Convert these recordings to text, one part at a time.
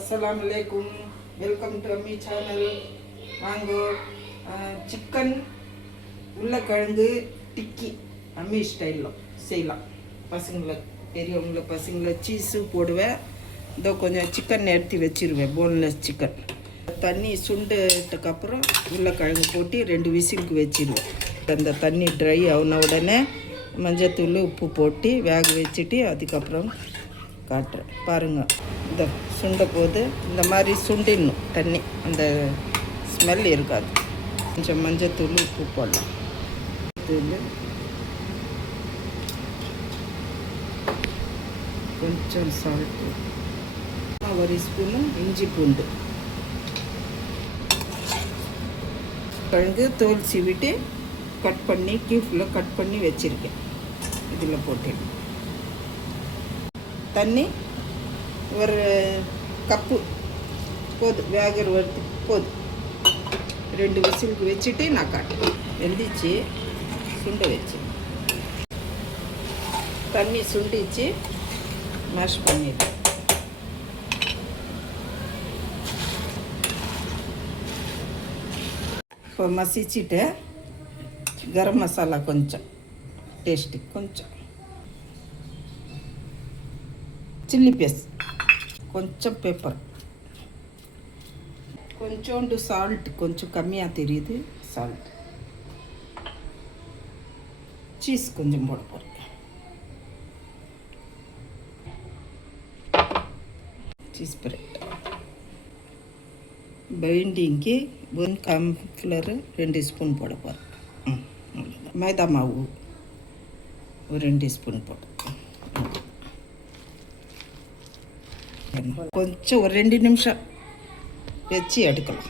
अस्सलाम वालेकुम welcome to அம்மி சேனல். வாங்க சிக்கன் உருளைக்கிழங்கு டிக்கி அம்மி ஸ்டைலில் செய்யலாம். பசங்களை பெரியவங்களை பசங்களை சீஸு போடுவேன். இதோ கொஞ்சம் சிக்கன் எடுத்து வச்சிருவேன், போன்லெஸ் சிக்கன். தண்ணி சுண்டுட்டதுக்கப்புறம் உருளைக்கிழங்கு போட்டு 2 விசிலுக்கு வச்சிருவேன். அந்த தண்ணி ட்ரை ஆன உடனே மஞ்சத்தூள் உப்பு போட்டு வேக வச்சுட்டு அதுக்கப்புறம் காட்டுறேன் பாருங்கள். இந்த சுண்ட போது இந்த மாதிரி சுண்டிடணும் தண்ணி, அந்த ஸ்மெல் இருக்காது. கொஞ்சம் மஞ்சத்தூள் உப்பு போடலாம். தூள் கொஞ்சம் சால்ட்டு, 1 ஸ்பூனு இஞ்சி பூண்டு, கிழங்கு தோல் சீவிட்டு கட் பண்ணி கியூப்பில் கட் பண்ணி வச்சுருக்கேன். இதில் போட்டு தண்ணி 1 கப்பு போதும், வேகிற வரத்துக்கு போதும். 2 விசிலுக்கு வச்சுட்டு நான் காட்டுறேன். வெந்திச்சு சுண்ட வச்சு தண்ணி சுண்டிச்சு மேஷ் பண்ணிடுறேன். இப்போ மசிச்சுட்டு கரம் மசாலா கொஞ்சம் டேஸ்ட்டு, கொஞ்சம் சில்லி பேஸ்ட், கொஞ்சம் பெப்பர், கொஞ்சோண்டு சால்ட், கொஞ்சம் கம்மியாக தெரியுது சால்ட், சீஸ் கொஞ்சம் போட போகிறேன். சீஸ் பிரெட் பைண்டிங்க்கு 1 கார்ன்ஃப்ளவர் 2 ஸ்பூன் போட போகிறேன். மைதா மாவு ஒரு 2 ஸ்பூன் போட்டு கொஞ்சம் ஒரு 2 நிமிஷம் வச்சு எடுக்கலாம்.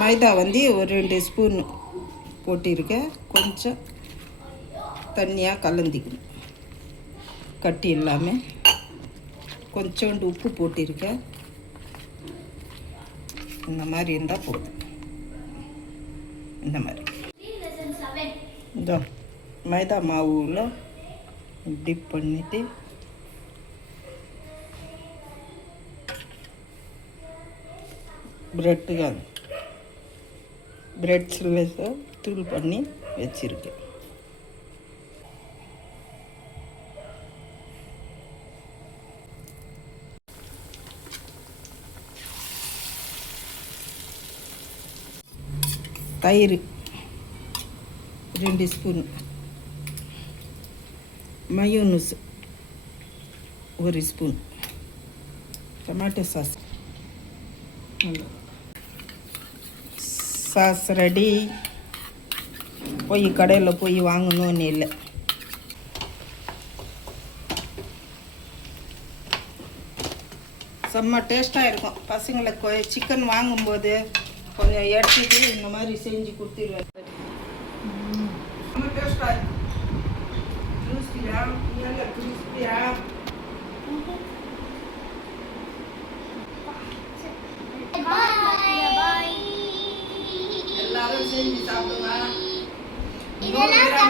மைதா ஒரு 2 ஸ்பூன் போட்டிருக்கேன். கொஞ்சம் தண்ணியாக கலந்திக்கணும், கட்டி இல்லாமல். கொஞ்சோண்டு உப்பு போட்டிருக்கேன். இந்த மாதிரி இருந்தால் போதும். இந்த மாதிரி இதோ மைதா மாவில் டிப் பண்ணிவிட்டு பிரெட்ஸில் தூள் பண்ணி வச்சுருக்கேன். தயிர் 2 spoon, mayonnaise 1 spoon, tomato sauce ready. போய் கடையில் போய் வாங்கணும்னு இல்லை. செம்ம டேஸ்ட்டாக இருக்கும். பசங்களை சிக்கன் வாங்கும்போது கொஞ்சம் எடுத்துட்டு இந்த மாதிரி செஞ்சு கொடுத்துருவேன். ரொம்ப டேஸ்ட்டாக இருக்கும். கிறிஸ்பியாக எல்லாரும் செஞ்சு சாப்பிடுங்க. இதெல்லாம்